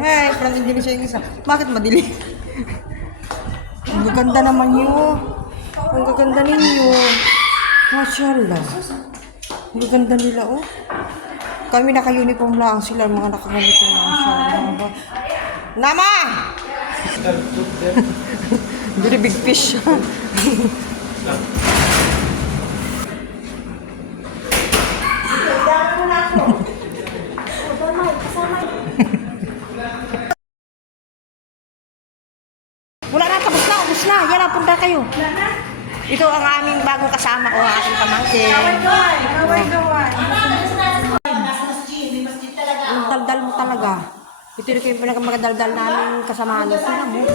Hey, parang Indonesia yung isa. Bakit madilim? Ang gaganda naman yun. Ang gaganda ninyo. Masyaallah. Ang gaganda nila, oh. Kami naka-uniform lang sila, mga nakaganito lang. Masyaallah. Nama! Very big fish. Wala na, tapos na, ubus na. Yan, punta kayo. Ito ang aming bagong kasama ko, ang aking pamangkin. Ang daldal mo talaga. Ito rin kayo pinag-magadaldal namin kasama. Tinan mo.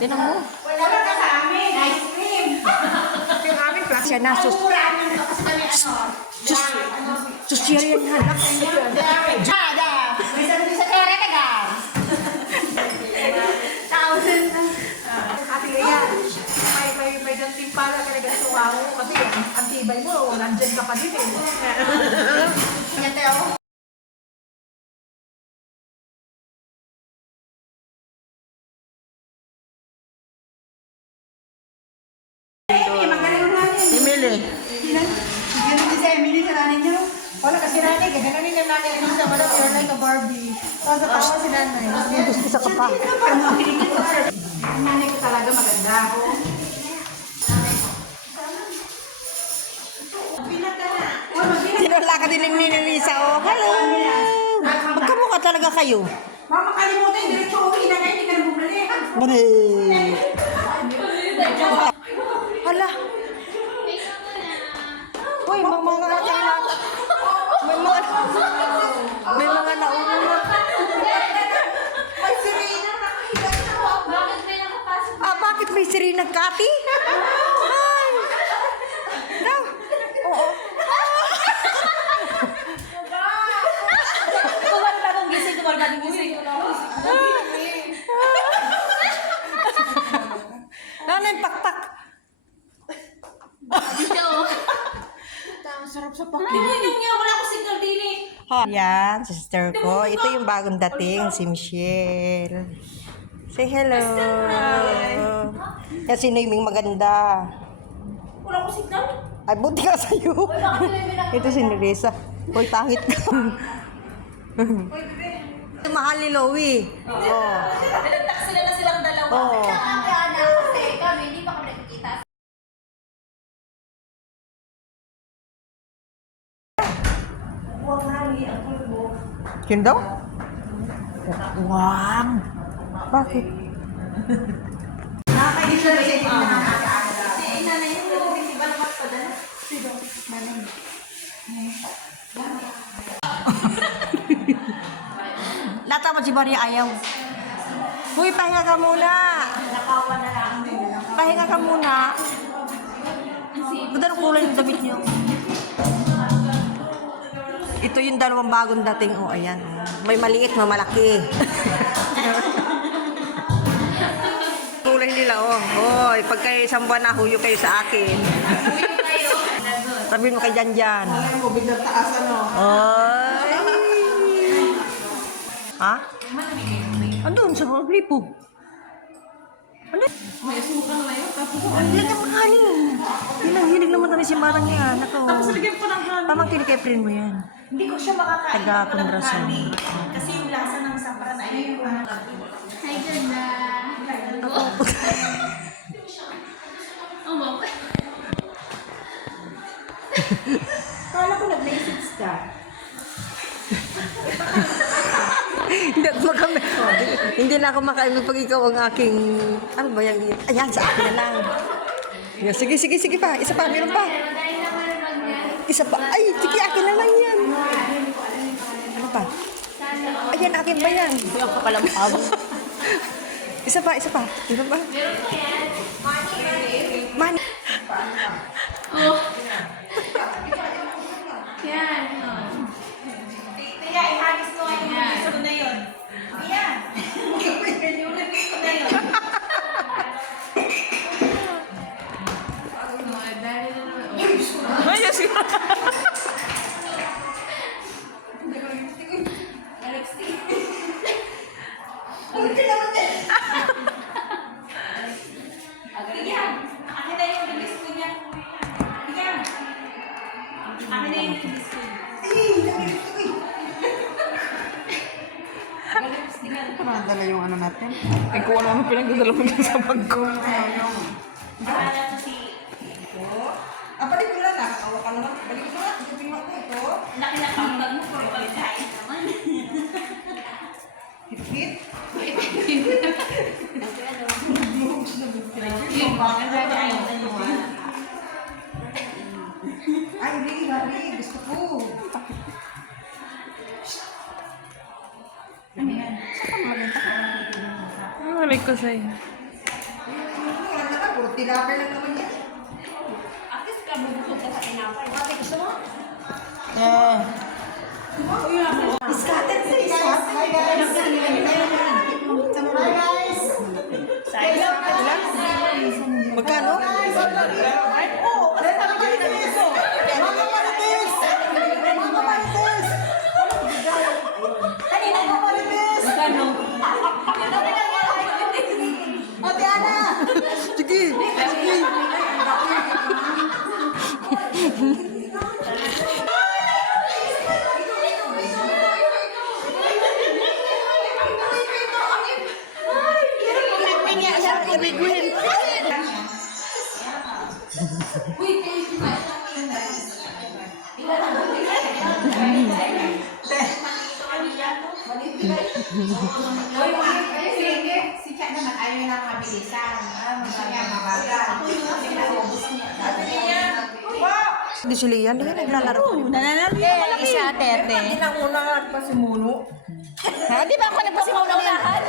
Tinan mo. Wala ka sa amin. Ice cream. Yung aming plus yan na. Susirian yan. Bisa sa kere ka guys. Thousand. Ate yan, may ganting pala ka na ganito ako kasi ang tibay mo, nandyan ka pa din eh. Yan tayo. Emily. Yan din sa Emily sa nanay niyo. Wala kasi nanay, gano'n yung nanay niyo sa wala, you're like a Barbie. Tapos tawa si nanay. Isa ka pa. Ang nanay ko talaga maganda ako. Sinula ka din ni Lisa, oh. Hello. Magkamukha talaga kayo. Mama, kalimutan, diretso uwi na ngayon, hindi ka na bumalik. Balik. Hala. Uy, mga nakalata. May mga nauna. Ay, si Rina, nakahiga na. Bakit may nakapasok? Bakit may Serena Kati? Ay. No. Oo. Tuwal ka nung gising, tuwal ka nung gising. Nanay, pakpak. Dito. Ang sarap sa Ano pakli. yung nga? Wala ko signal din eh. Yan, sister ko. Ito yung bagong dating, si Michelle. Say hello. Yan si Naiming maganda. Wala ko signal. Ay, buti ka sa'yo. Ito si Neresa. Hoy, pangit ka. Mahal ni Loie. Oh. Nilagtak sila na silang dalawa. Oo. Nakakana kasi kami, hindi pa kami nagkikita. Yun daw? Wow. Bakit? Nakakagising na siya yung nakakaala. Nanay mo, hindi ba naman pa dala? Lata mo si Maria ayaw. Uy, pahinga ka muna. Nakawan na lang. Pahinga ka muna. Ganda ng kulay ng damit niyo. Ito yung dalawang bagong dating. Oh, ayan. May maliit, may malaki. Kulay nila, oh. Hoy, pag kayo isang buwan na, huyo kayo sa akin. Sabihin mo kay Janjan. Alam mo, biglang taas ano. Ay. Ha? Andun sa lipo. Ano? May suka na yun. Tapos Hilig ang makaling. Hilig naman tayo si Marang yan. Ako. lagyan pa ng honey. Pamangkin kay friend mo yan. Hindi ko siya makakain. Taga Kondrason. Kasi yung lasa ng sampara na ayun yung Hi, ganda. Oh, wow. Kala ko nag-message ka. Hindi na ako makain pag ikaw ang aking... Ano ba yan? Ayan, sa akin na lang. Yan, sige, sige, sige pa. Isa pa, meron pa. Isa pa. Ay, sige, akin na lang yan. Ano pa? Ayan, akin ba yan? Hindi ako kalampaw. Isa pa, isa pa. Meron pa? Money. Oh. Yan. Kaya, ihagis mo ngayon. Yan. Gusto ko na yun. Ayan. Yung nag-gusto ko na yun. Dali na naman. Ay, yes. Alex, dala yung ano natin. Ay, kung ano pinagdadala mo dyan sa bag ko. Balik ko lang. Awa ka naman. Balik ko lang. Ito yung ako ito. Laki na pangkag mo, pero pagkain naman. Hit-hit. Yung bakit pagkain ano Ay, really, Mari. Gusto ko. Ano yan? Saan ka maganda ka? Malay ko sa'yo. Wala na ka. Puro tilapay lang naman yan. At least kabubukod ka sa tinapay. Ate, gusto mo? Scattered sa isa. Hi, guys. Hi, guys. Magkano? Oh, mga marites! Mga marites! Mga marites! Kanina Mga marites! Magkano? Ate Ana! Sige! Sige! Si Kat naman ayaw na mabilisan. Gusto niya mabagal. Hindi si Lian, hindi naglalaro. Nananalo yung malaki. Isa, tete. Una pa si Muno. Ha, di ba ako nagpasimulang lahat?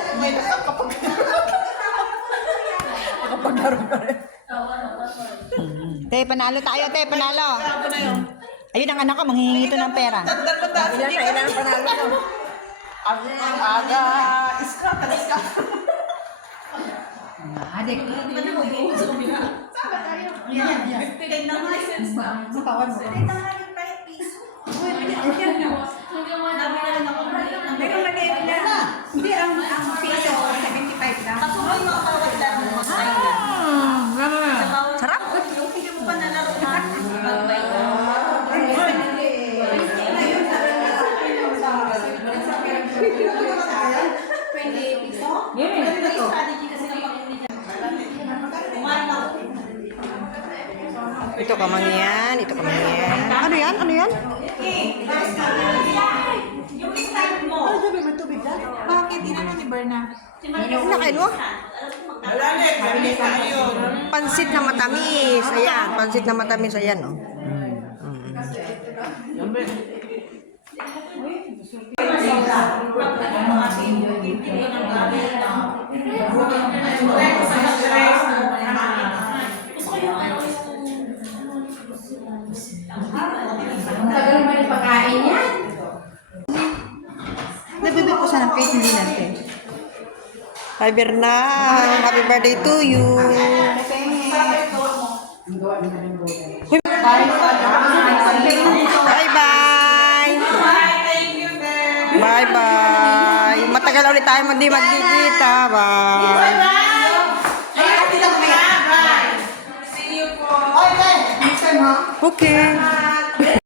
Nakapaglaro ka rin. Te, panalo tayo, te, panalo. Ayun ang anak ko, manghihingi ito ng pera. Ilan ang panalo ko? Ang aga. Iska. Adik. Sa tawad mo. Hindi, ang piso, 75 lang. Sarap! Ito kamangyan, ito kamangyan. Ano yan? Ano yan? Ano sabi mo, tubig na? Bakit? Tinanong ni Berna. Nakain mo? Pansit na matamis. Ayan, pansit na matamis. Ayan, oh. Nabibig ko siya ng cake, hindi natin. Hi, Bernal. Happy birthday to you. Bye-bye. Bye-bye. Matagal ulit tayo hindi magkikita. Bye. See you po. Okay, next time ha. Okay.